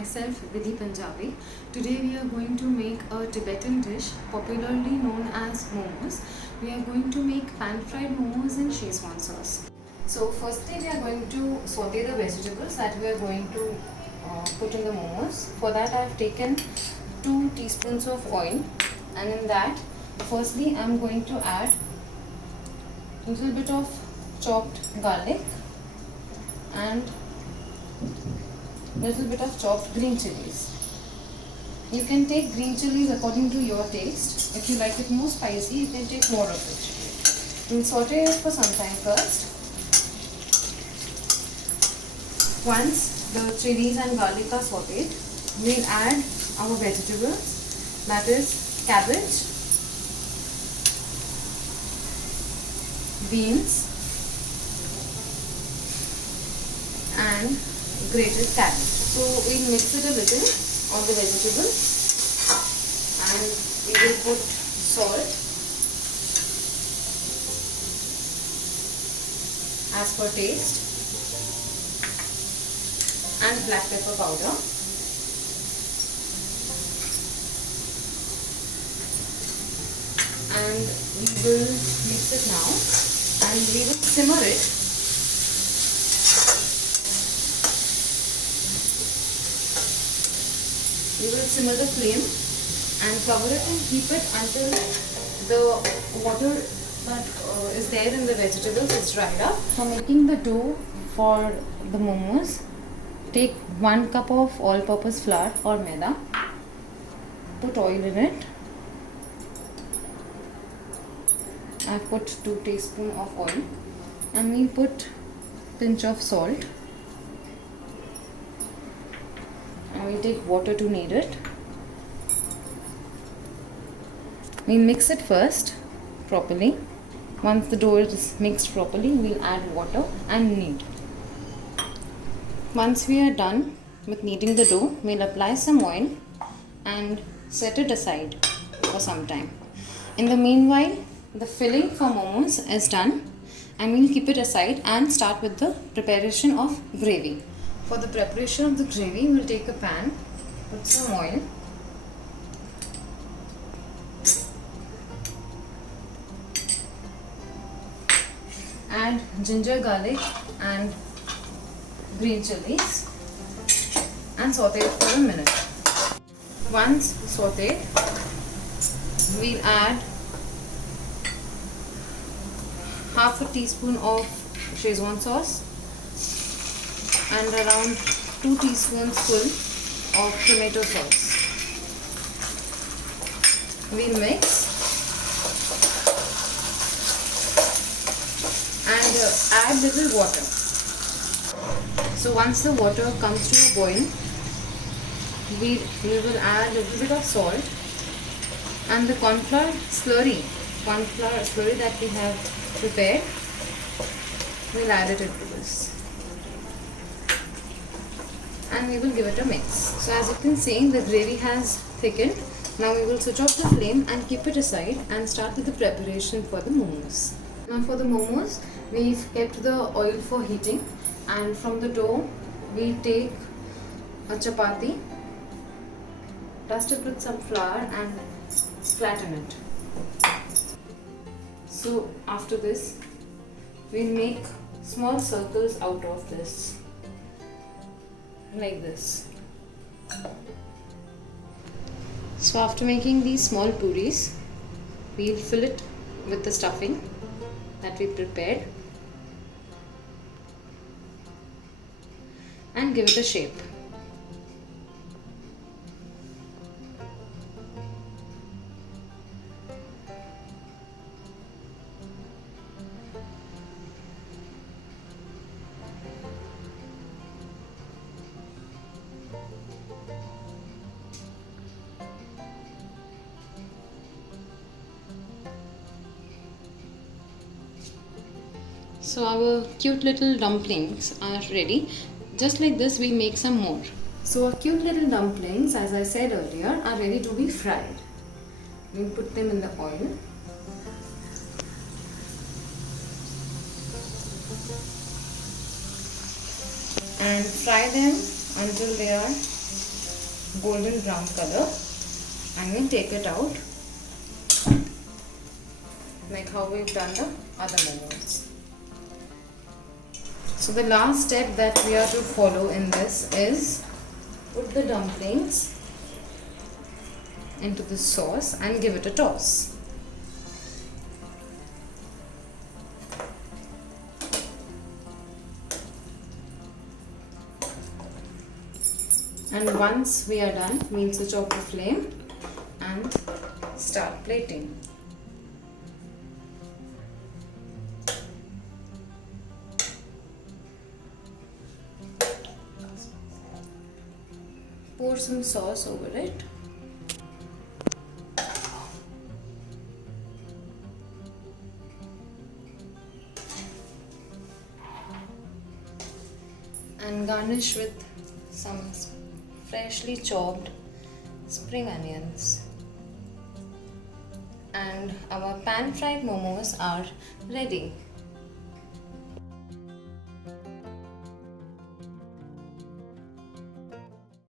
myself Vidhi Punjabi. Today we are going to make a Tibetan dish popularly known as momos. We are going to make pan-fried momos in Szechuan sauce. So firstly we are going to saute the vegetables that we are going to put in the momos. For that I have taken 2 teaspoons of oil, and in that firstly I am going to add a little bit of chopped garlic and little bit of chopped green chilies. You can take green chilies according to your taste. If you like it more spicy, you can take more of it. We'll saute it for some time first. Once the chilies and garlic are sauteed, we'll add our vegetables, that is cabbage, beans and grated carrot. So we'll mix it a little on the vegetables and we will put salt as per taste and black pepper powder. And we will mix it now and we will simmer it . We will simmer the flame and cover it and keep it until the water that is there in the vegetables is dried up. For making the dough for the momos, take 1 cup of all-purpose flour or maida, put oil in it. I have put 2 teaspoons of oil and we put pinch of salt. And we'll take water to knead it. We mix it first properly. Once the dough is mixed properly, we'll add water and knead. Once we are done with kneading the dough, we'll apply some oil and set it aside for some time. In the meanwhile, the filling for momos is done and we'll keep it aside and start with the preparation of gravy. For the preparation of the gravy, we'll take a pan, put some oil, add ginger, garlic and green chilies and saute it for a minute. Once sauteed, we'll add half a teaspoon of Szechuan sauce and around 2 teaspoons full of tomato sauce. We'll mix and add little water. So once the water comes to a boil, we will add a little bit of salt and the corn flour slurry that we have prepared. We'll add it into this and we will give it a mix. So as you can see, the gravy has thickened. Now we will switch off the flame and keep it aside and start with the preparation for the momos. Now for the momos, we've kept the oil for heating, and from the dough we take a chapati, dust it with some flour and flatten it. So after this, we'll make small circles out of this, like this. So after making these small puris, we'll fill it with the stuffing that we prepared and give it a shape. So our cute little dumplings are ready. Just like this, we make some more. So our cute little dumplings, as I said earlier, are ready to be fried. We'll put them in the oil. And fry them until they are golden brown color, and we take it out like how we've done the other momos. So the last step that we are to follow in this is put the dumplings into the sauce and give it a toss. And once we are done, we'll switch off the flame and start plating. Pour some sauce over it. And garnish with some freshly chopped spring onions. And our pan fried momos are ready.